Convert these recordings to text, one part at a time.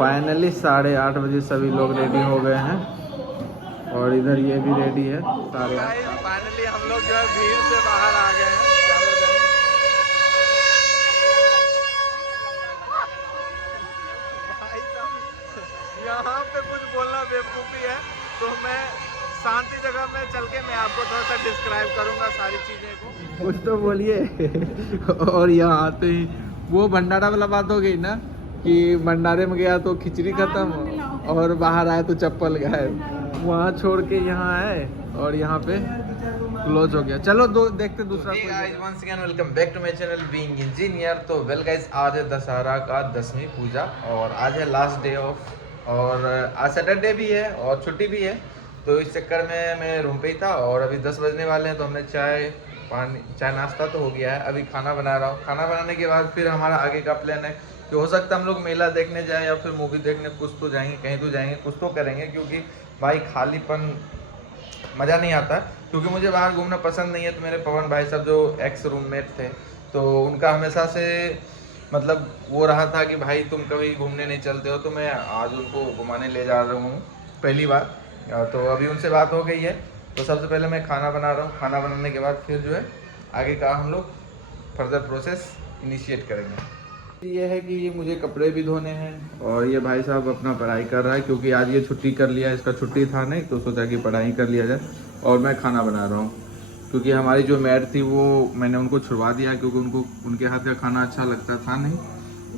Finally 8:30 बजे सभी लोग रेडी हो गए हैं और इधर ये भी रेडी है 8:30। फाइनली हम लोग जो है भीड़ से बाहर आ गए हैं। यहाँ पे कुछ बोलना बेवकूफ़ी है तो मैं शांति जगह में चल के मैं आपको थोड़ा सा डिस्क्राइब करूँगा सारी चीज़ें को। कुछ तो बोलिए। और यहाँ आते ही वो भंडारा वाला बात हो गई ना कि भंडारे में गया तो खिचड़ी खत्म और बाहर आए तो चप्पल गायब। वहाँ छोड़ के यहाँ आए और यहाँ पे क्लोज हो गया। चलो देखते दूसरा। Once again welcome back to my channel being engineer. तो वेल गाइस, आज है दशहरा का 10वीं पूजा और आज है लास्ट डे ऑफ और आज सैटरडे भी है और छुट्टी भी है। तो इस चक्कर में मैं रूम पे ही था और अभी 10 बजने वाले हैं। तो हमने चाय नाश्ता तो हो गया है, अभी खाना बना रहा हूँ। खाना बनाने के बाद फिर हमारा आगे का प्लान है कि हो सकता है हम लोग मेला देखने जाएं या फिर मूवी देखने, कुछ तो जाएंगे, कहीं तो जाएंगे, कुछ तो करेंगे। क्योंकि भाई खालीपन मज़ा नहीं आता, क्योंकि मुझे बाहर घूमना पसंद नहीं है। तो मेरे पवन भाई साहब जो एक्स रूममेट थे तो उनका हमेशा से मतलब वो रहा था कि भाई तुम कभी घूमने नहीं चलते हो, तो मैं आज उनको घुमाने ले जा रहा हूँ पहली बार। तो अभी उनसे बात हो गई है। तो सबसे पहले मैं खाना बना रहा हूँ, खाना बनाने के बाद फिर जो है आगे का हम लोग फर्दर प्रोसेस इनिशिएट करेंगे। ये है कि ये मुझे कपड़े भी धोने हैं और ये भाई साहब अपना पढ़ाई कर रहा है, क्योंकि आज ये छुट्टी कर लिया, इसका छुट्टी था नहीं तो सोचा कि पढ़ाई कर लिया जाए। और मैं खाना बना रहा हूँ क्योंकि हमारी जो मैड थी वो मैंने उनको छुड़वा दिया, क्योंकि उनके हाथ का खाना अच्छा लगता था नहीं।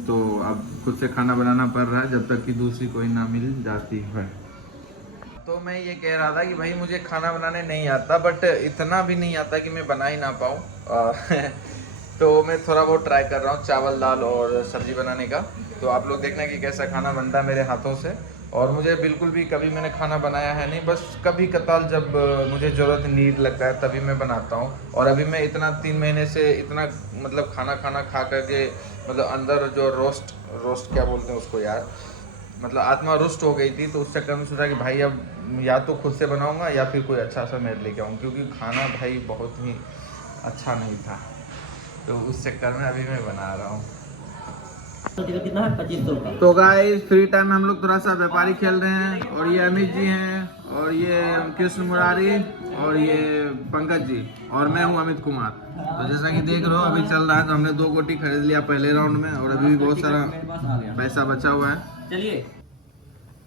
तो अब खुद से खाना बनाना पड़ रहा है जब तक कि दूसरी कोई ना मिल जाती है। तो मैं ये कह रहा था कि भाई मुझे खाना बनाने नहीं आता, बट इतना भी नहीं आता कि मैं बना ही ना पाऊँ। तो मैं थोड़ा बहुत ट्राई कर रहा हूँ चावल दाल और सब्जी बनाने का। तो आप लोग देखना कि कैसा खाना बनता है मेरे हाथों से। और मुझे बिल्कुल भी कभी मैंने खाना बनाया है नहीं, बस कभी कताल जब मुझे ज़रूरत नीड लगता है तभी मैं बनाता हूँ। और अभी मैं इतना 3 महीने से इतना मतलब खाना खा करके मतलब अंदर जो रोस्ट क्या बोलते हैं उसको यार, मतलब आत्मा रुष्ट हो गई थी। तो उस चक्कर में सोचा कि भाई अब या तो खुद से बनाऊंगा या फिर कोई अच्छा सा मेरे लेके आऊँ, क्योंकि खाना भाई बहुत ही अच्छा नहीं था। तो उस चक्कर में अभी मैं बना रहा हूँ। कितना है? 2500 का। तो गाइस फ्री टाइम में हम लोग थोड़ा सा व्यापारी खेल रहे हैं और ये अमित जी हैं और ये कृष्ण मुरारी और ये पंकज जी और मैं हूँ अमित कुमार। तो जैसा कि देख रहे हो अभी चल रहा है। तो हमने 2 गोटी खरीद लिया पहले राउंड में और अभी भी बहुत सारा पैसा बचा हुआ है। चलिए।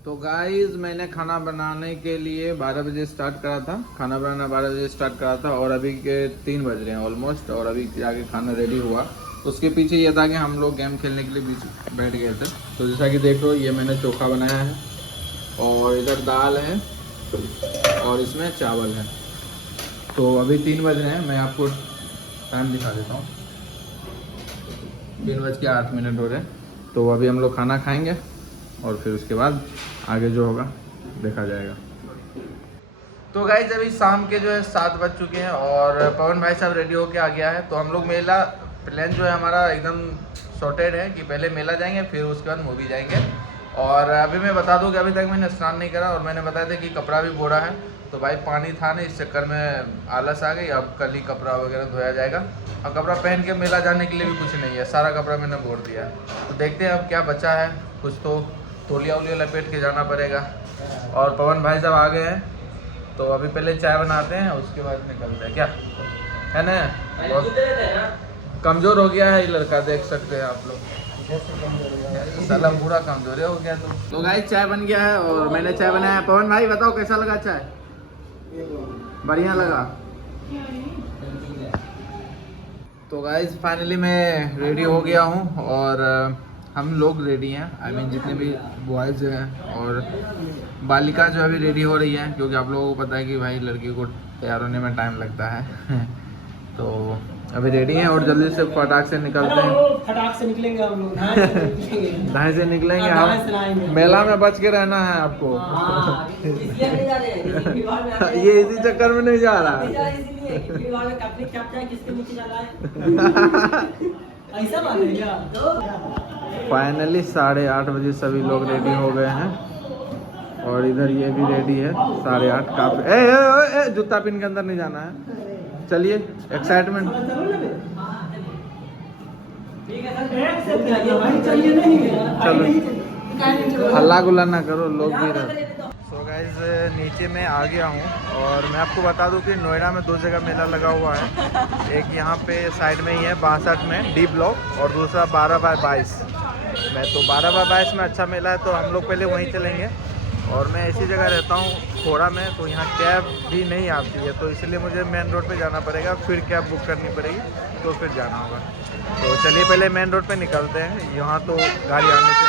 तो गाइस मैंने खाना बनाने के लिए 12 बजे स्टार्ट करा था, खाना बनाना 12 बजे स्टार्ट करा था और अभी के 3 बज रहे हैं ऑलमोस्ट। और अभी जाके खाना रेडी हुआ। उसके पीछे ये था कि हम लोग गेम खेलने के लिए बीच बैठ गए थे। तो जैसा कि देख लो ये मैंने चोखा बनाया है और इधर दाल है और इसमें चावल है। तो अभी 3 बज रहे हैं, मैं आपको टाइम दिखा देता हूँ। 3:08 हो रहे हैं। तो अभी हम लोग खाना खाएंगे और फिर उसके बाद आगे जो होगा देखा जाएगा। तो गाइस अभी शाम के जो है 7 बज चुके हैं और पवन भाई साहब रेडी होके आ गया है। तो हम लोग मेला प्लान जो है हमारा एकदम सॉर्टेड है कि पहले मेला जाएंगे फिर उसके बाद मूवी जाएंगे। और अभी मैं बता दूं कि अभी तक मैंने स्नान नहीं करा और मैंने बताया था कि कपड़ा भी बोरा है। तो भाई पानी था नहीं, इस चक्कर में आलस आ गई। अब कल ही कपड़ा वगैरह धोया जाएगा। और कपड़ा पहन के मेला जाने के लिए भी कुछ नहीं है, सारा कपड़ा मैंने बोर दिया है। तो देखते हैं अब क्या बचा है, कुछ तो तौलिया उलिया लपेट के जाना पड़ेगा। और पवन भाई साहब आ गए हैं तो अभी पहले चाय बनाते हैं उसके बाद निकलते हैं, क्या है ना। कमज़ोर हो गया है ये लड़का, देख सकते हैं आप लोग। साला पूरा कमजोर हो गया। तो गाइस चाय बन गया है और मैंने चाय बनाया। पवन भाई बताओ कैसा लगा चाय? बढ़िया लगा। तो गाइस फाइनली मैं रेडी हो गया हूँ और हम लोग रेडी हैं, आई मीन जितने भी बॉयज़ हैं और बालिका जो अभी रेडी हो रही है, क्योंकि आप लोगों को पता है कि भाई लड़की को तैयार होने में टाइम लगता है। तो अभी रेडी हैं और जल्दी से फटाक से निकलते हैं। फटाक से निकलेंगे हम लोग। ढाई से निकलेंगे हम। मेला में बच के रहना है आपको। ये इसी चक्कर में नहीं जा रहा है। फाइनली 8:30 बजे सभी लोग रेडी हो गए हैं और इधर ये भी रेडी है 8:30 का। जूता पिन के अंदर नहीं जाना है। चलिए एक्साइटमेंट। चलो हल्ला गुल्ला ना करो, लोग भी रहे। सो गाइस नीचे मैं आ गया हूँ और मैं आपको बता दूँ कि नोएडा में 2 जगह मेला लगा हुआ है। एक यहाँ पे साइड में ही है 62 में डी ब्लॉक, और दूसरा 12/22 में। तो 12/22 में अच्छा मेला है, तो हम लोग पहले वहीं चलेंगे। और मैं ऐसी जगह रहता हूँ खोड़ा में, तो यहाँ कैब भी नहीं आती है, तो इसलिए मुझे मेन रोड पे जाना पड़ेगा, फिर कैब बुक करनी पड़ेगी, तो फिर जाना होगा। तो चलिए पहले मेन रोड पे निकलते हैं, यहाँ तो गाड़ी आने से।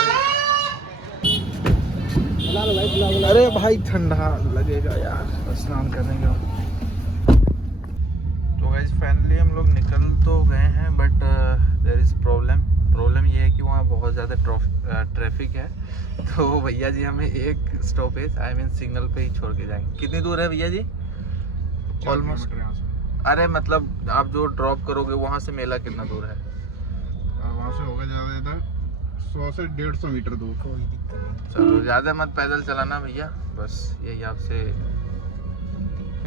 अरे भाई ठंडा लगेगा यार, स्नान करेंगे। तो गाइस फाइनली हम लोग निकल तो गए हैं, बट देयर इज़ प्रॉब्लम ये है कि वहाँ बहुत ज़्यादा ट्रैफिक है। तो भैया जी हमें एक स्टॉपेज सिग्नल पे ही छोड़ के जाएंगे। कितनी दूर है भैया जी? ऑलमोस्ट। अरे मतलब आप जो ड्रॉप करोगे वहाँ से मेला कितना दूर है? वहाँ से होगा ज़्यादा 100 से 150 मीटर दूर। कोई दिक्कत नहीं। चलो ज़्यादा मत पैदल चलाना भैया, बस यही आपसे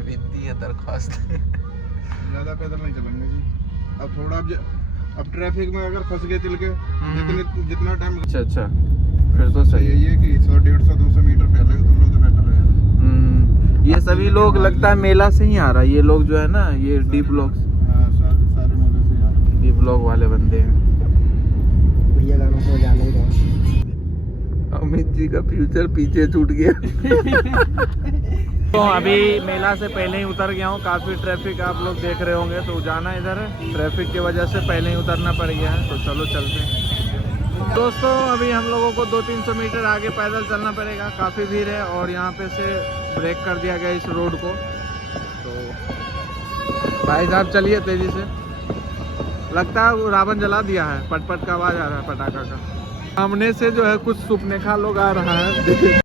विनती है, दरख्वास्त। ज़्यादा पैदल नहीं चलेंगे जी। अब थोड़ा अब ट्रैफिक में अगर फंस गए चल के जितना टाइम। अच्छा फिर तो सही है। ये कि 100, 150, 200 मीटर पहले तुम लोग तो बेटर रहेगा। ये सभी लोग लगता है मेला से ही आ रहा है, ये लोग जो है ना, ये डी ब्लॉक सारे मेले से आ रहे हैं। डी ब्लॉक वाले बंदे हैं। भैया गानों को जाना ही रहा। अमित जी का फ्यूचर पीछे छूट गया। तो अभी मेला से पहले ही उतर गया हूँ, काफ़ी ट्रैफिक आप लोग देख रहे होंगे, तो जाना इधर है, ट्रैफिक की वजह से पहले ही उतरना पड़ गया है। तो चलो चलते हैं दोस्तों। अभी हम लोगों को 200-300 मीटर आगे पैदल चलना पड़ेगा, काफ़ी भीड़ है, और यहाँ पे से ब्रेक कर दिया गया इस रोड को। तो भाई साहब चलिए तेज़ी से, लगता है वो रावण जला दिया है, पटपट का आवाज़ आ रहा है पटाखा का। सामने से जो है कुछ सुपनेखा लोग आ रहा है।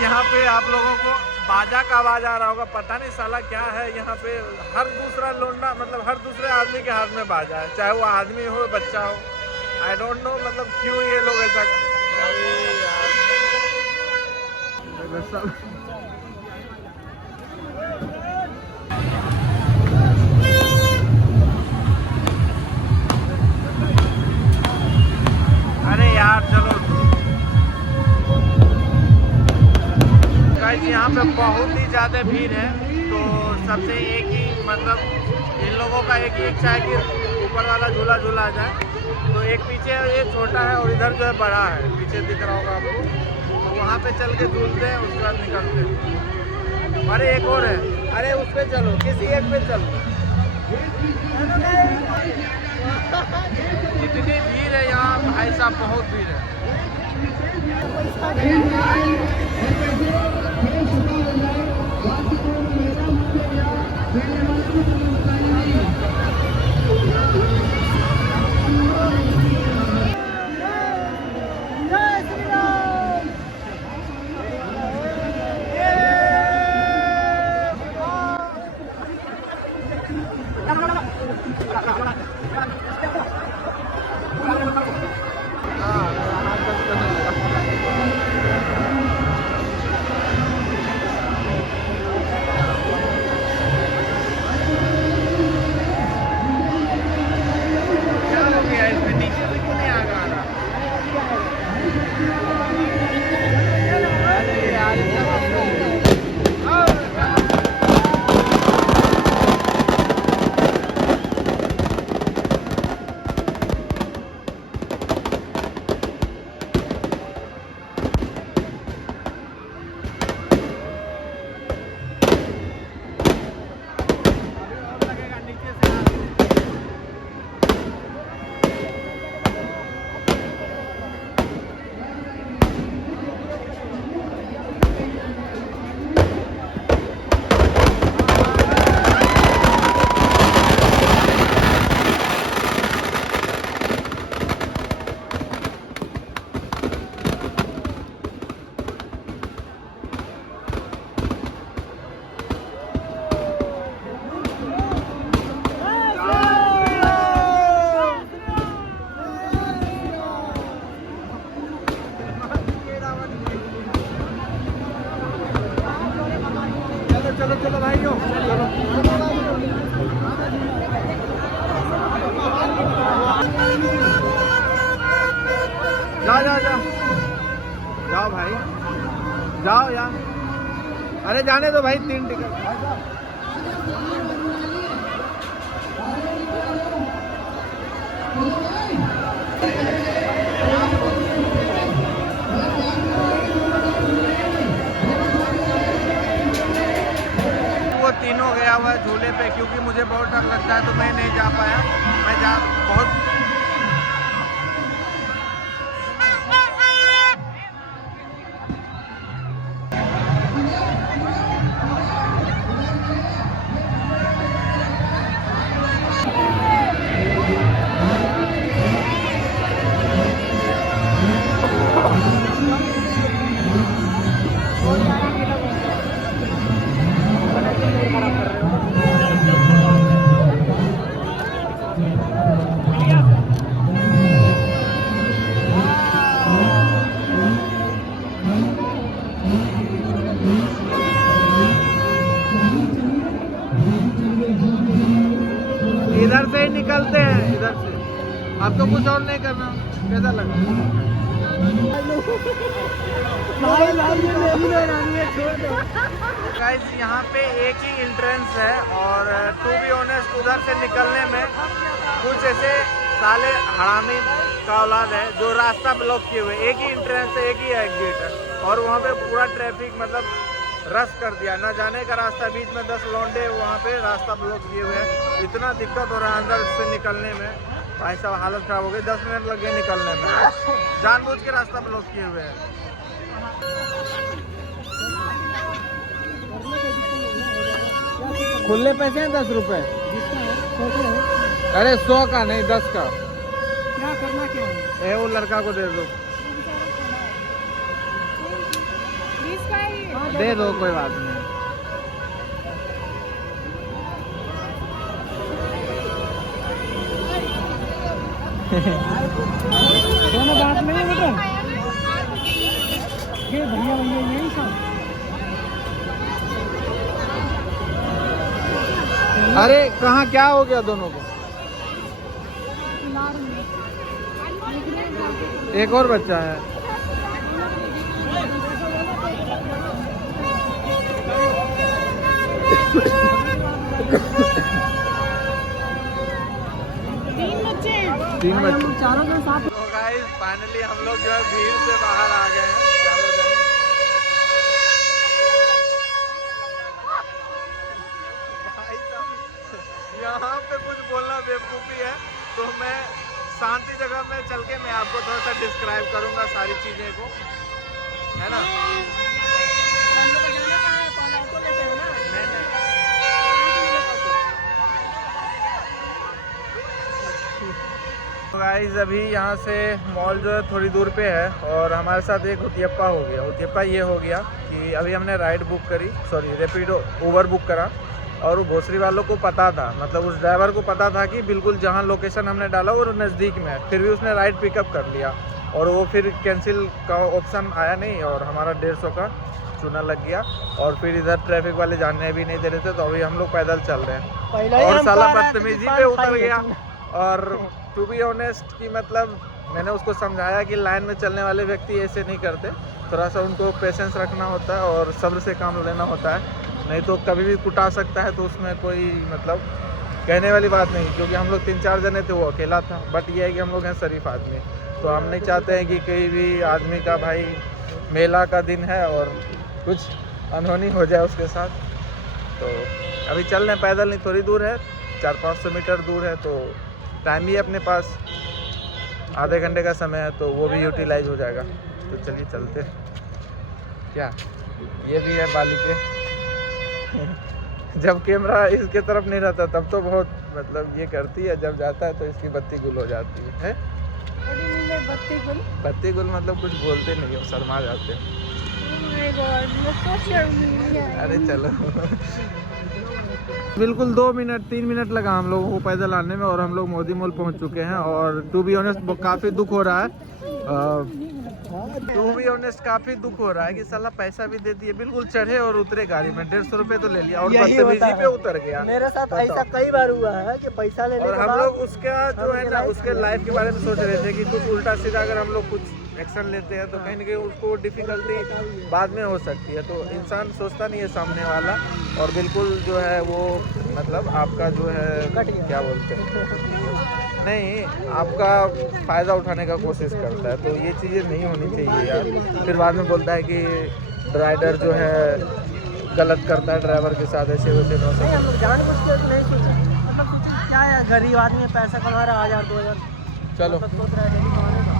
यहाँ पे आप लोगों को बाजा का आवाज आ रहा होगा, पता नहीं साला क्या है। यहाँ पे हर दूसरा लोंडा, मतलब हर दूसरे आदमी के हाथ में बाजा है, चाहे वो आदमी हो बच्चा हो, आई डोंट नो मतलब क्यों ये लोग ऐसा। अरे यार चलो। यहाँ पे बहुत ही ज़्यादा भीड़ है, तो सबसे एक ही मतलब इन लोगों का एक ही इच्छा है कि ऊपर वाला झूला झूला आ जाए। तो एक पीछे ये छोटा है और इधर जो है बड़ा है, पीछे दिख रहा होगा आपको, तो वहाँ पे चल के झूलते हैं, उसके बाद निकलते हैं। अरे एक और है, अरे उस पर चलो, किसी एक पे चलो। इतनी भीड़ है यहाँ भाई साहब, बहुत भीड़ है। जाओ यार, अरे जाने दो भाई, 3 टिकट। वो तीनों गया हुआ है झूले पे, क्योंकि मुझे बहुत डर लगता है तो मैं नहीं जा पाया। मैं बहुत इधर से ही निकलते हैं, इधर से। अब तो कुछ और नहीं करना। कैसा लगा? गाइस यहाँ पे एक ही एंट्रेंस है, और टू बी ऑनेस्ट उधर से निकलने में कुछ ऐसे साले हरामी का औलाद है जो रास्ता ब्लॉक किए हुए। एक ही एंट्रेंस है, एक ही एग्जिट है, और वहाँ पे पूरा ट्रैफिक मतलब रश कर दिया। न जाने का रास्ता, बीच में 10 लौंडे वहाँ पे रास्ता ब्लॉक किए हुए हैं। इतना दिक्कत हो रहा है अंदर से निकलने में, भाई साहब हालत खराब हो गई। 10 मिनट लग गए निकलने में, जानबूझ के रास्ता ब्लॉक किए हुए हैं। खुले पैसे हैं 10 रुपए। अरे 100 का नहीं, 10 का। क्या करना क्या है? वो लड़का को दे दो, दे दो, कोई बात नहीं। दोनों बात नहीं है बेटा, ये भैया भैया यही सब। अरे कहाँ क्या हो गया दोनों को? एक और बच्चा है। तीन बच्चे चारों के साथ। तो गाइस फाइनली हम लोग जो है भीड़ से बाहर आ गए हैं चारों जने। भाई साहब यहाँ पे कुछ बोलना बेवकूफ़ी है, तो मैं शांति जगह में चल के मैं आपको थोड़ा सा डिस्क्राइब करूँगा सारी चीज़ें को, है ना? तो गाइस अभी यहाँ से मॉल जो है थोड़ी दूर पे है, और हमारे साथ एक हुतियप्पा हो गया। हुतियप्पा ये हो गया कि अभी हमने राइड बुक करी, सॉरी रैपिडो उबर बुक करा, और वो भोसरी वालों को पता था, मतलब उस ड्राइवर को पता था कि बिल्कुल जहाँ लोकेशन हमने डाला वो नज़दीक में है, फिर भी उसने राइड पिकअप कर लिया, और वो फिर कैंसिल का ऑप्शन आया नहीं, और हमारा 150 का चूना लग गया। और फिर इधर ट्रैफिक वाले जाने भी नहीं दे रहे थे, तो अभी हम लोग पैदल चल रहे हैं, और साला बदतमीजी पे उतर गया। और टू बी ऑनेस्ट कि मतलब मैंने उसको समझाया कि लाइन में चलने वाले व्यक्ति ऐसे नहीं करते, थोड़ा सा उनको पेशेंस रखना होता है और सब्र से काम लेना होता है, नहीं तो कभी भी कुटा सकता है। तो उसमें कोई मतलब कहने वाली बात नहीं, क्योंकि हम लोग 3-4 जने थे, वो अकेला था। बट ये है कि हम लोग हैं शरीफ आदमी, तो हम नहीं चाहते हैं कि कोई भी आदमी का भाई मेला का दिन है और कुछ अनहोनी हो जाए उसके साथ। तो अभी चल रहे हैं पैदल, नहीं थोड़ी दूर है, 400-500 मीटर दूर है, तो टाइम भी अपने पास आधे घंटे का समय है, तो वो भी यूटिलाइज हो जाएगा। तो चलिए चलते हैं। क्या ये भी है बालिके जब कैमरा इसके तरफ नहीं रहता तब तो बहुत मतलब ये करती है, जब जाता है तो इसकी बत्ती गुल हो जाती है? बत्ती गुल मतलब कुछ बोलते नहीं हो, शर्मा जाते हैं। अरे चलो बिल्कुल 2 मिनट 3 मिनट लगा हम लोगों को पैदल आने में, और हम लोग मोदी मॉल पहुंच चुके हैं। और टू बी ऑनेस्ट काफ़ी दुख हो रहा है, काफ़ी दुख हो रहा है कि साला पैसा भी दे दिए, बिल्कुल चढ़े और उतरे गाड़ी में, 150 रुपए तो ले लिया और बदतमीजी पे उतर गया। मेरे साथ ऐसा कई बार हुआ है कि पैसा लेने और हम लोग उसका जो है ना उसके लाइफ के बारे में सोच रहे थे कि कुछ उल्टा सीधा अगर हम लोग कुछ एक्शन लेते हैं तो कहीं ना कहीं उसको डिफ़िकल्टी बाद में हो सकती है। तो इंसान सोचता नहीं है सामने वाला, और बिल्कुल जो है वो मतलब आपका जो है क्या बोलते हैं, नहीं आपका फ़ायदा उठाने का कोशिश करता है। तो ये चीज़ें नहीं होनी चाहिए यार। फिर बाद में बोलता है कि राइडर जो है गलत करता है ड्राइवर के साथ, ऐसे वैसे ना नहीं, हम लोग जानबूझ के तो नहीं सोचे, मतलब सोचे क्या है, गरीब आदमी है, पैसा कमा रहा है 1000-2000, चलो। मतलब सोच रहा है डेली कमाने का।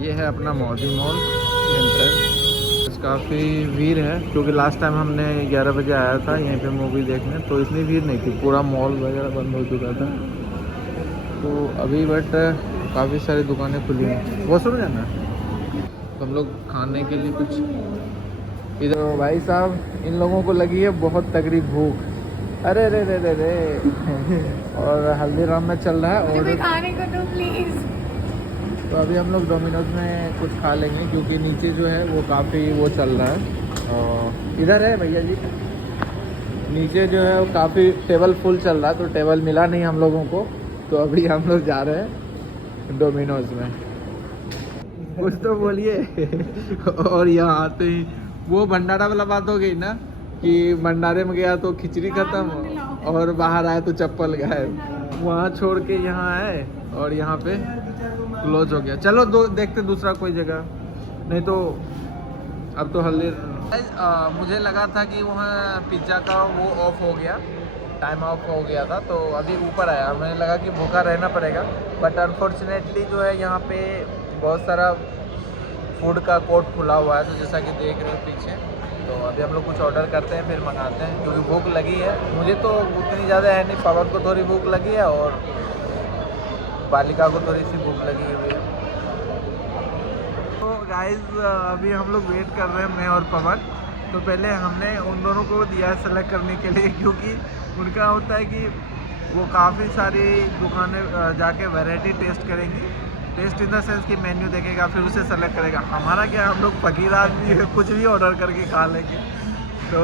ये है अपना मोदी मॉल एंट्रेंस। काफ़ी भीड़ है क्योंकि लास्ट टाइम हमने 11 बजे आया था यहीं पे मूवी देखने, तो इतनी भीड़ नहीं थी, पूरा मॉल वगैरह बंद हो चुका था। तो अभी बट काफ़ी सारी दुकानें खुली हैं। वो सुन जाना तो हम लोग खाने के लिए कुछ इधर। भाई साहब इन लोगों को लगी है बहुत तगड़ी भूख, अरे रे रे रे रे और हल्दीराम में चल रहा है और खाने को दो प्लीज। तो अभी हम लोग डोमिनोज में कुछ खा लेंगे क्योंकि नीचे जो है वो काफ़ी वो चल रहा है। और इधर है भैया जी, नीचे जो है वो काफ़ी टेबल फुल चल रहा है, तो टेबल मिला नहीं हम लोगों को, तो अभी हम लोग जा रहे हैं डोमिनोज में। कुछ तो बोलिए। और यहाँ आते ही वो भंडारा वाला बात हो गई ना कि भंडारे में गया तो खिचड़ी खत्म और बाहर आए तो चप्पल गायब। वहाँ छोड़ के यहाँ आए और यहाँ पे क्लोज हो गया। चलो देखते दूसरा कोई जगह, नहीं तो अब तो हल्दी। मुझे लगा था कि वहाँ पिज्ज़ा का वो ऑफ हो गया, टाइम ऑफ हो गया था, तो अभी ऊपर आया। मुझे लगा कि भूखा रहना पड़ेगा, बट अनफॉर्चुनेटली जो है यहाँ पे बहुत सारा फूड का कोर्ट खुला हुआ है, तो जैसा कि देख रहे हो पीछे। तो अभी हम लोग कुछ ऑर्डर करते हैं फिर मंगाते हैं क्योंकि भूख लगी है। मुझे तो उतनी ज़्यादा है नहीं, पवन को थोड़ी भूख लगी है और बालिका को थोड़ी सी भूख लगी हुई है। तो गाइस अभी हम लोग वेट कर रहे हैं, मैं और पवन। तो पहले हमने उन दोनों को दिया सेलेक्ट करने के लिए, क्योंकि उनका होता है कि वो काफ़ी सारी दुकानें जाके वैरायटी टेस्ट करेंगी, टेस्ट इन द सेंस कि मेन्यू देखेगा फिर उसे सेलेक्ट करेगा। हमारा क्या, हम लोग फकीर आदमी है, कुछ भी ऑर्डर करके खा लेंगे। तो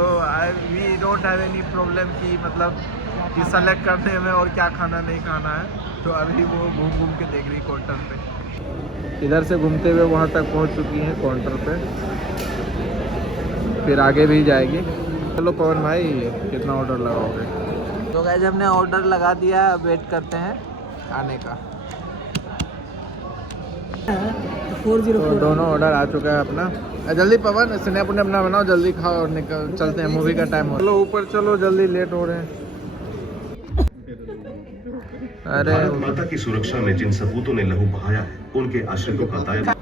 we don't have any problem कि मतलब कि सेलेक्ट करने में और क्या खाना नहीं खाना है। तो अभी वो घूम घूम के देख रही काउंटर पे, इधर से घूमते हुए वहाँ तक पहुँच चुकी हैं काउंटर पे, फिर आगे भी जाएगी। चलो पवन भाई कितना ऑर्डर लगाओगे? तो गाइस हमने ऑर्डर लगा दिया, वेट करते हैं आने का। 404 तो दोनों ऑर्डर आ चुका है अपना। जल्दी पवन स्नैप उन्हें अपना बनाओ, जल्दी खाओ और निकल चलते हैं, मूवी का टाइम हो। चलो ऊपर चलो, जल्दी लेट हो रहे हैं। अरे भारत माता की सुरक्षा में जिन सपूतों ने लहू बहाया है, उनके आश्रितों का दायरा।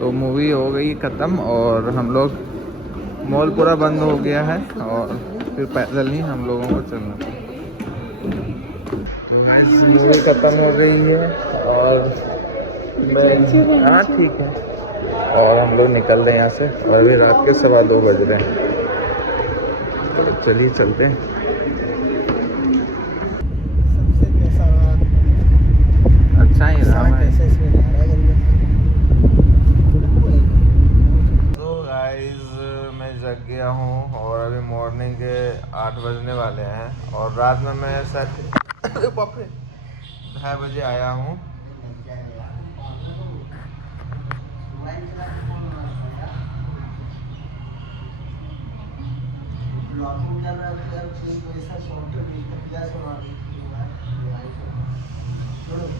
तो मूवी हो गई ख़त्म और हम लोग, मॉल पूरा बंद हो गया है और फिर पैदल ही हम लोगों को चलना था। तो गाइस मूवी ख़त्म हो गई है और हाँ ठीक है, और हम लोग निकल रहे हैं यहाँ से और अभी रात के 2:15 बज रहे हैं। तो चलिए चलते हैं। सबसे कैसा रहा, अच्छा ही रहा है। कैसे इसमें जा रहा है गंदा। तो गाइस मैं जग गया हूँ और अभी मॉर्निंग के 8 बजने वाले हैं और रात में मैं शायद 2:30 बजे आया हूँ।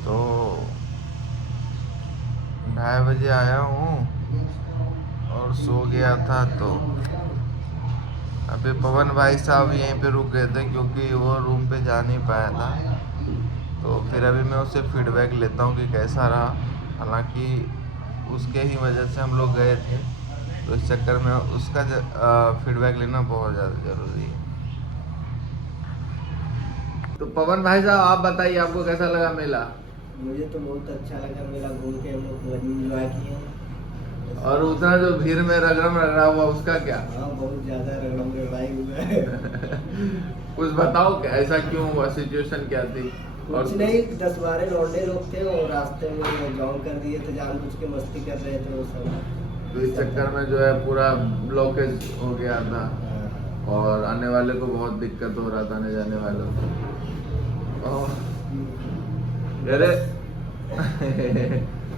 तो 2:30 बजे आया हूँ और सो गया था। तो अभी पवन भाई साहब यहीं पे रुक गए थे क्योंकि वो रूम पे जा नहीं पाया था। तो फिर अभी मैं उससे फीडबैक लेता हूँ कि कैसा रहा। हालांकि उसके ही वजह से हम लोग गए थे, तो इस चक्कर में उसका फीडबैक लेना बहुत ज़्यादा ज़रूरी है। तो पवन भाई साहब आप बताइए, आपको कैसा लगा मेला? मुझे तो बहुत अच्छा लगा मेला घूम के, हम लोग एंजॉय किए। और उतना जो भीड़ में रगड़म रगड़ा हुआ उसका क्या? हाँ बहुत ज़्यादा रगड़म रगड़ाई हुआ है। कुछ बताओ क्या, ऐसा क्यों हुआ, सिचुएशन क्या थी? और कुछ नहीं, 10-12 लौंडे लोग थे और रास्ते में जॉन कर दिए थे, जानबूझ के मस्ती कर रहे थे वो सब। तो इस चक्कर में जो है पूरा ब्लॉकेज हो गया था। और आने वाले को बहुत दिक्कत हो रहा था, आने जाने वालों को। अरे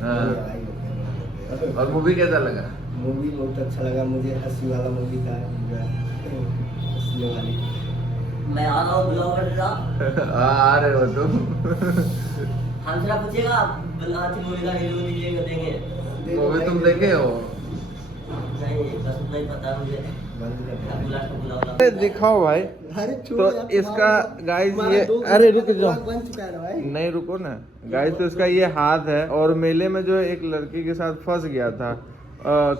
हाँ। और मूवी कैसा लगा? मूवी बहुत अच्छा लगा मुझे, हंसी वाला मूवी था, हंसने वाली। मैं आ रहा हूँ ब्लॉगर आ रहे हो तुम? हमसे पूछेगा मूवी का रिव्यू दीजिएगा, देंगे। मूवी तुम देखे हो? नहीं, बस नहीं पता मुझे। दिखाओ भाई। तो इसका गाइस ये, अरे रुक जाओ, बन चुका है भाई। नहीं रुको ना गाइस। तो इसका ये हाथ है, और मेले में जो एक लड़की के साथ फंस गया था,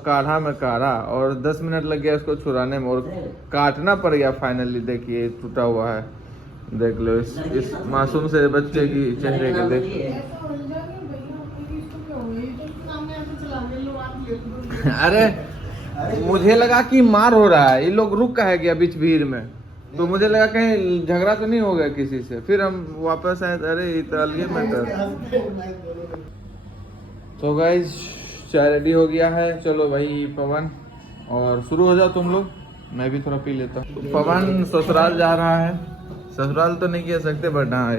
काढ़ा में काढ़ा, और 10 मिनट लग गया इसको छुड़ाने में, और काटना पड़ गया फाइनली। देखिए टूटा हुआ है, देख लो इस मासूम से बच्चे की चेहरे के देख। अरे मुझे लगा कि मार हो रहा है, ये लोग रुक का है गया बीच भीड़ में, तो मुझे लगा कहीं झगड़ा तो नहीं हो गया किसी से। फिर हम वापस आए, अरे ये तो अलग मैटर। तो गाइस चाय रेडी हो गया है, चलो भाई पवन, और शुरू हो जाओ तुम लोग, मैं भी थोड़ा पी लेता हूँ। पवन ससुराल जा रहा है, ससुराल तो नहीं कह सकते बट हाँ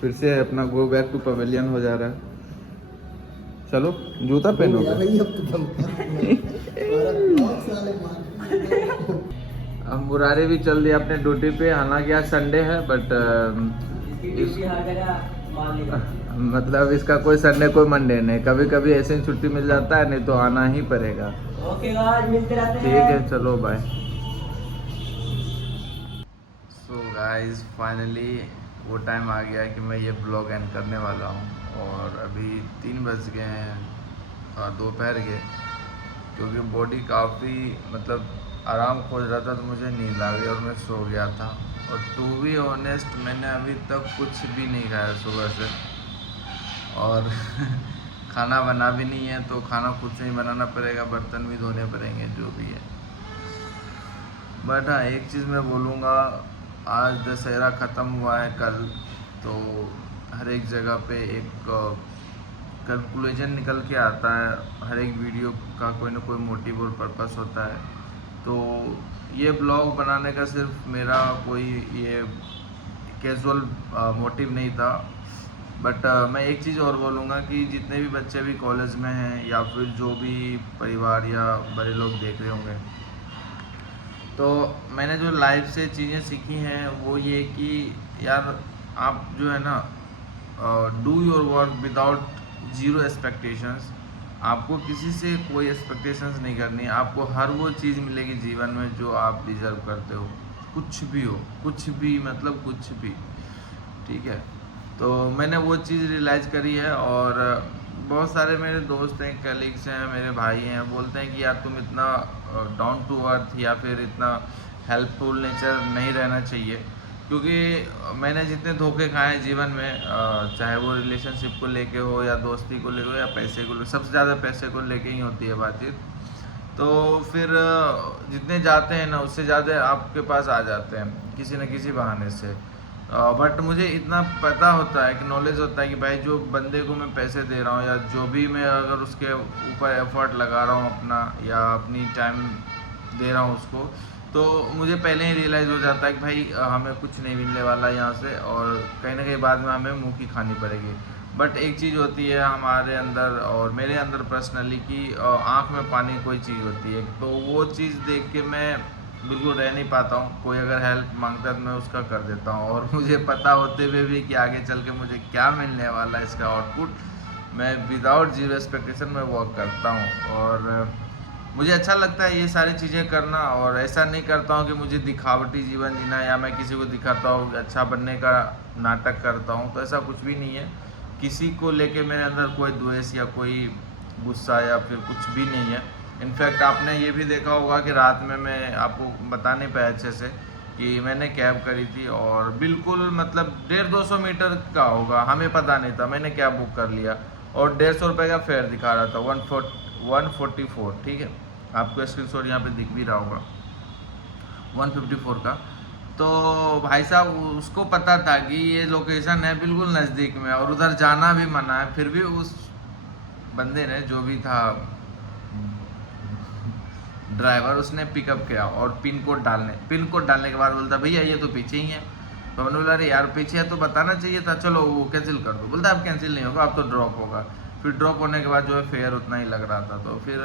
फिर से अपना गो बैक टू पवेलियन हो जा रहा है। चलो जूता पहनो। अब मुरारी भी चल दिया अपने ड्यूटी पे, हालांकि आज संडे है बट मतलब इसका कोई संडे कोई मंडे नहीं, कभी कभी ऐसे ही छुट्टी मिल जाता है, नहीं तो आना ही पड़ेगा। ओके गाइस, मिलते रहते हैं। ठीक है चलो बाय। सो गाइस फाइनली वो टाइम आ गया है कि मैं ये ब्लॉग एंड करने वाला हूँ, और अभी 3 बज गए हैं दोपहर के, क्योंकि बॉडी काफ़ी मतलब आराम खोज रहा था, तो मुझे नींद आ गई और मैं सो गया था। और टू बी ऑनेस्ट मैंने अभी तक कुछ भी नहीं खाया सुबह से, और खाना बना भी नहीं है, तो खाना खुद से ही बनाना पड़ेगा, बर्तन भी धोने पड़ेंगे, जो भी है। बट हाँ एक चीज़ मैं बोलूँगा, आज दशहरा ख़त्म हुआ है कल, तो हर एक जगह पे एक कैलकुलेशन निकल के आता है, हर एक वीडियो का कोई ना कोई मोटिव और पर्पस होता है। तो ये ब्लॉग बनाने का सिर्फ मेरा कोई ये कैजुअल मोटिव नहीं था, बट मैं एक चीज़ और बोलूँगा कि जितने भी बच्चे अभी कॉलेज में हैं, या फिर जो भी परिवार या बड़े लोग देख रहे होंगे, तो मैंने जो लाइफ से चीज़ें सीखी हैं वो ये कि यार आप जो है ना, do your work without zero expectations. आपको किसी से कोई एक्सपेक्टेशंस नहीं करनी, आपको हर वो चीज़ मिलेगी जीवन में जो आप डिज़र्व करते हो, कुछ भी हो, कुछ भी मतलब कुछ भी, ठीक है। तो मैंने वो चीज़ रियलाइज़ करी है, और बहुत सारे मेरे दोस्त हैं, कलीग्स हैं, मेरे भाई हैं, बोलते हैं कि यार तुम इतना डाउन टू अर्थ या फिर इतना हेल्पफुल नेचर नहीं रहना चाहिए, क्योंकि मैंने जितने धोखे खाए हैं जीवन में, चाहे वो रिलेशनशिप को लेके हो, या दोस्ती को लेके हो, या पैसे को लेके, सबसे ज़्यादा पैसे को लेके ही होती है बातचीत। तो फिर जितने जाते हैं ना, उससे ज़्यादा आपके पास आ जाते हैं किसी न किसी बहाने से। बट मुझे इतना पता होता है कि नॉलेज होता है कि भाई जो बंदे को मैं पैसे दे रहा हूँ, या जो भी मैं अगर उसके ऊपर एफर्ट लगा रहा हूँ अपना, या अपनी टाइम दे रहा हूँ उसको, तो मुझे पहले ही रियलाइज़ हो जाता है कि भाई हमें कुछ नहीं मिलने वाला यहाँ से, और कहीं ना कहीं बाद में हमें मुँह की खानी पड़ेगी। बट एक चीज़ होती है हमारे अंदर और मेरे अंदर पर्सनली कि आँख में पानी कोई चीज़ होती है, तो वो चीज़ देख के मैं बिल्कुल रह नहीं पाता हूँ। कोई अगर हेल्प मांगता है तो मैं उसका कर देता हूँ, और मुझे पता होते हुए भी कि आगे चल के मुझे क्या मिलने वाला है इसका आउटपुट, मैं विदाउट जीरो एक्सपेक्टेशन में वर्क करता हूँ। और मुझे अच्छा लगता है ये सारी चीज़ें करना, और ऐसा नहीं करता हूँ कि मुझे दिखावटी जीवन जीना, या मैं किसी को दिखाता हूँ अच्छा बनने का नाटक करता हूँ, तो ऐसा कुछ भी नहीं है। किसी को लेके मेरे अंदर कोई द्वेष या कोई गुस्सा या फिर कुछ भी नहीं है। इनफैक्ट आपने ये भी देखा होगा कि रात में मैं आपको बता नहीं पाया अच्छे से कि मैंने कैब करी थी, और बिल्कुल मतलब 150-200 मीटर का होगा, हमें पता नहीं था, मैंने कैब बुक कर लिया, और 150 रुपये का फेयर दिखा रहा था, 144, ठीक है, आपको स्क्रीनशॉट यहाँ पे दिख भी रहा होगा 154 का। तो भाई साहब उसको पता था कि ये लोकेशन है बिल्कुल नज़दीक में, और उधर जाना भी मना है, फिर भी उस बंदे ने, जो भी था ड्राइवर उसने पिकअप किया और पिन कोड डालने के बाद बोलता भैया ये तो पीछे ही है। तो मैंने बोला अरे यार पीछे है तो बताना चाहिए था, चलो वो कैंसिल कर दो। बोलता अब कैंसिल नहीं होगा, अब तो ड्रॉप होगा। फिर ड्रॉप होने के बाद जो है फेयर उतना ही लग रहा था। तो फिर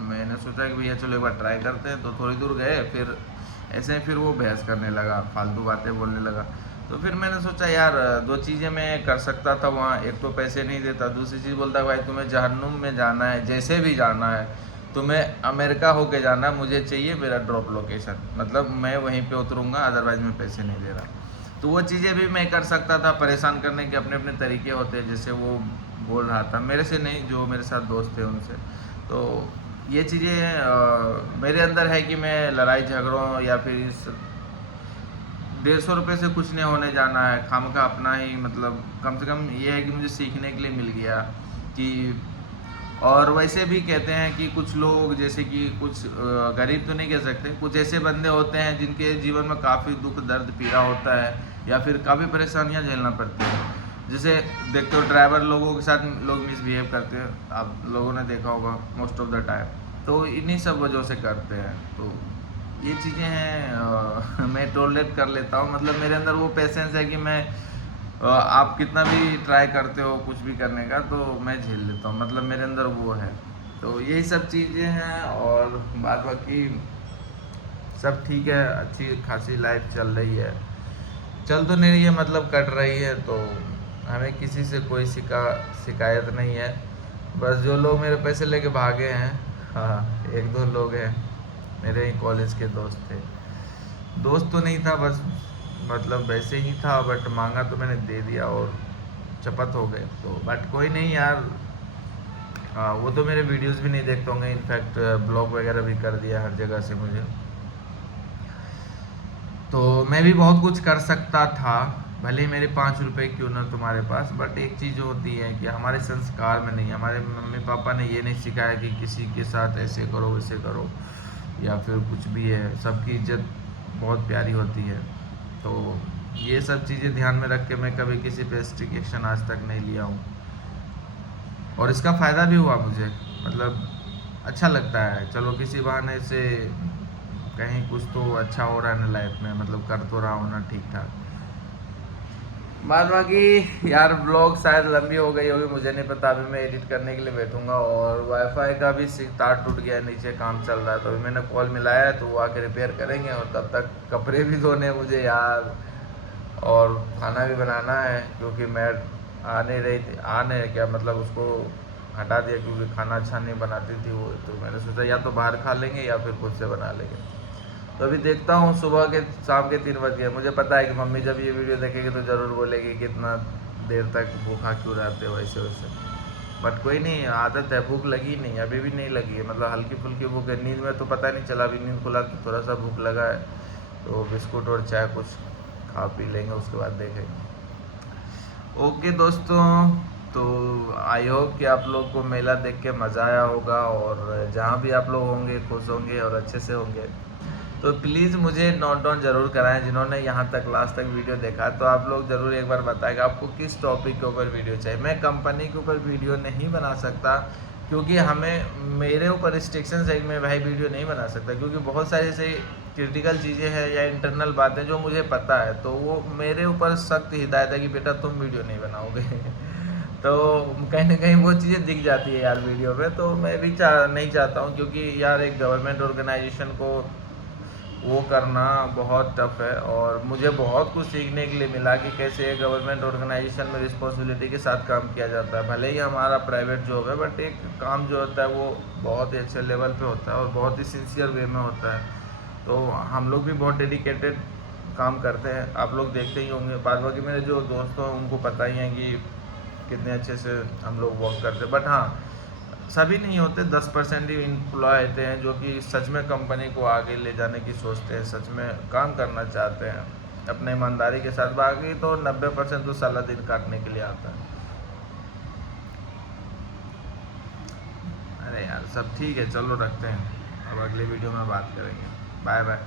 मैंने सोचा कि भैया चलो एक बार ट्राई करते हैं। तो थोड़ी दूर गए, फिर ऐसे फिर वो बहस करने लगा, फालतू बातें बोलने लगा। तो फिर मैंने सोचा यार दो चीज़ें मैं कर सकता था वहाँ, एक तो पैसे नहीं देता, दूसरी चीज़ बोलता भाई तुम्हें जहन्नुम में जाना है, जैसे भी जाना है तुम्हें अमेरिका होके जाना है, मुझे चाहिए मेरा ड्रॉप लोकेशन, मतलब मैं वहीं पे उतरूँगा, अदरवाइज़ मैं पैसे नहीं दे रहा। तो वो चीज़ें भी मैं कर सकता था, परेशान करने के अपने अपने तरीके होते हैं, जैसे वो बोल रहा था मेरे से नहीं, जो मेरे साथ दोस्त थे उनसे। तो ये चीज़ें मेरे अंदर है कि मैं लड़ाई झगड़ों या फिर इस 150 रुपये से कुछ नहीं होने जाना है, खामखा अपना ही, मतलब कम से कम ये है कि मुझे सीखने के लिए मिल गया कि। और वैसे भी कहते हैं कि कुछ लोग जैसे कि कुछ गरीब तो नहीं कह सकते, कुछ ऐसे बंदे होते हैं जिनके जीवन में काफ़ी दुख दर्द पीड़ा होता है या फिर काफ़ी परेशानियां झेलना पड़ती है। जैसे देखते हो ड्राइवर लोगों के साथ लोग मिसबिहेव करते हैं, आप लोगों ने देखा होगा मोस्ट ऑफ द टाइम, तो इन्हीं सब वजहों से करते हैं। तो ये चीज़ें हैं, मैं टॉलरेट कर लेता हूँ, मतलब मेरे अंदर वो पेशेंस है कि मैं आप कितना भी ट्राई करते हो कुछ भी करने का तो मैं झेल लेता हूँ, मतलब मेरे अंदर वो है। तो यही सब चीज़ें हैं और बाद बाकी सब ठीक है, अच्छी खासी लाइफ चल रही है, चल तो नहीं रही है मतलब कट रही है। तो हमें किसी से कोई शिकायत नहीं है। बस जो लोग मेरे पैसे लेके भागे हैं, हाँ एक दो लोग हैं मेरे ही कॉलेज के दोस्त थे, दोस्त तो नहीं था बस मतलब वैसे ही था, बट मांगा तो मैंने दे दिया और चपत हो गए। तो बट कोई नहीं यार, वो तो मेरे वीडियोस भी नहीं देखते होंगे, इनफैक्ट ब्लॉग वगैरह भी कर दिया हर जगह से मुझे। तो मैं भी बहुत कुछ कर सकता था, भले ही मेरे 5 रुपए क्यों ना तुम्हारे पास, बट एक चीज़ होती है कि हमारे संस्कार में नहीं, हमारे मम्मी पापा ने ये नहीं सिखाया कि किसी के साथ ऐसे करो वैसे करो या फिर कुछ भी है, सबकी इज्जत बहुत प्यारी होती है। तो ये सब चीज़ें ध्यान में रख के मैं कभी किसी पे स्ट्रिक्ट एक्शन आज तक नहीं लिया हूँ और इसका फ़ायदा भी हुआ मुझे, मतलब अच्छा लगता है, चलो किसी बहाने से कहीं कुछ तो अच्छा हो रहा है ना लाइफ में, मतलब कर तो रहा हूँ ना ठीक ठाक। बाद बाकी यार ब्लॉग शायद लंबी हो गई होगी, मुझे नहीं पता, अभी मैं एडिट करने के लिए बैठूंगा और वाईफाई का भी तार टूट गया है, नीचे काम चल रहा है, तो अभी मैंने कॉल मिलाया है तो वो आके रिपेयर करेंगे और तब तक कपड़े भी धोने मुझे यार और खाना भी बनाना है, क्योंकि मैं आने क्या मतलब उसको हटा दिया क्योंकि खाना अच्छा नहीं बनाती थी वो, तो मैंने सोचा या तो बाहर खा लेंगे या फिर खुद से बना लेंगे। तो अभी देखता हूँ, सुबह के शाम के 3 बज गए, मुझे पता है कि मम्मी जब ये वीडियो देखेगी तो ज़रूर बोलेगी कि इतना देर तक भूखा क्यों रहते हो ऐसे वैसे, बट कोई नहीं, आदत है, भूख लगी नहीं, अभी भी नहीं लगी है, मतलब हल्की फुल्की भूख है, नींद में तो पता नहीं चला, अभी नींद खुला तो थोड़ा सा भूख लगा है, तो बिस्कुट और चाय कुछ खा पी लेंगे, उसके बाद देखेंगे। ओके दोस्तों, तो आई होप कि आप लोग को मेला देख के मज़ा आया होगा और जहाँ भी आप लोग होंगे खुश होंगे और अच्छे से होंगे। तो प्लीज़ मुझे नोट डाउन ज़रूर कराएं, जिन्होंने यहाँ तक लास्ट तक वीडियो देखा, तो आप लोग ज़रूर एक बार बताएगा आपको किस टॉपिक के ऊपर वीडियो चाहिए। मैं कंपनी के ऊपर वीडियो नहीं बना सकता क्योंकि मेरे ऊपर रिस्ट्रिक्शंस है कि मैं भाई वीडियो नहीं बना सकता, क्योंकि बहुत सारी ऐसे क्रिटिकल चीज़ें हैं या इंटरनल बातें जो मुझे पता है, तो वो मेरे ऊपर सख्त हिदायत है कि बेटा तुम वीडियो नहीं बनाओगे तो कहीं ना कहीं वो चीज़ें दिख जाती है यार वीडियो पे, तो मैं भी नहीं चाहता हूँ, क्योंकि यार एक गवर्नमेंट ऑर्गेनाइजेशन को वो करना बहुत टफ है और मुझे बहुत कुछ सीखने के लिए मिला कि कैसे गवर्नमेंट ऑर्गेनाइजेशन में रिस्पॉन्सिबिलिटी के साथ काम किया जाता है। भले ही हमारा प्राइवेट जॉब है, बट एक काम जो होता है वो बहुत ही अच्छे लेवल पे होता है और बहुत ही सिंसियर वे में होता है, तो हम लोग भी बहुत डेडिकेटेड काम करते हैं, आप लोग देखते ही होंगे। बाद बाकी मेरे जो दोस्त हैं उनको पता ही है कि कितने अच्छे से हम लोग वर्क करते हैं, बट हाँ सभी नहीं होते, 10% ही एम्प्लॉय होते हैं जो कि सच में कंपनी को आगे ले जाने की सोचते हैं, सच में काम करना चाहते हैं अपने ईमानदारी के साथ, बाकी तो 90% तो साला दिन काटने के लिए आता है। अरे यार सब ठीक है, चलो रखते हैं, अब अगले वीडियो में बात करेंगे, बाय बाय।